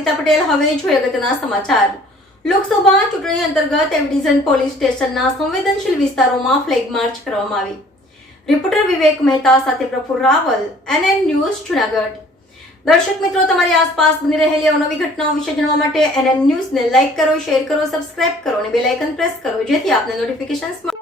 અર્પિતા પટેલ। હવે જોઈએ અગત્યના સમાચાર। લોકસભા ચૂંટણી અંતર્ગત એ ડિવિઝન પોલીસ સ્ટેશનના સંવેદનશીલ વિસ્તારોમાં ફ્લેગ માર્ચ કરવામાં આવી। રિપોર્ટર વિવેક મહેતા સાથે પ્રફુલ રાવલ, NN ન્યૂઝ જૂનાગઢ। દર્શક મિત્રો, તમારી આસપાસ બની રહેલી અવનવી ઘટનાઓ વિશે જાણવા માટે NN ન્યૂઝને લાઇક કરો, શેર કરો, સબસ્ક્રાઇબ કરો અને બેલ આઇકન પ્રેસ કરો, જેથી આપને નોટિફિકેશન્સ મળે।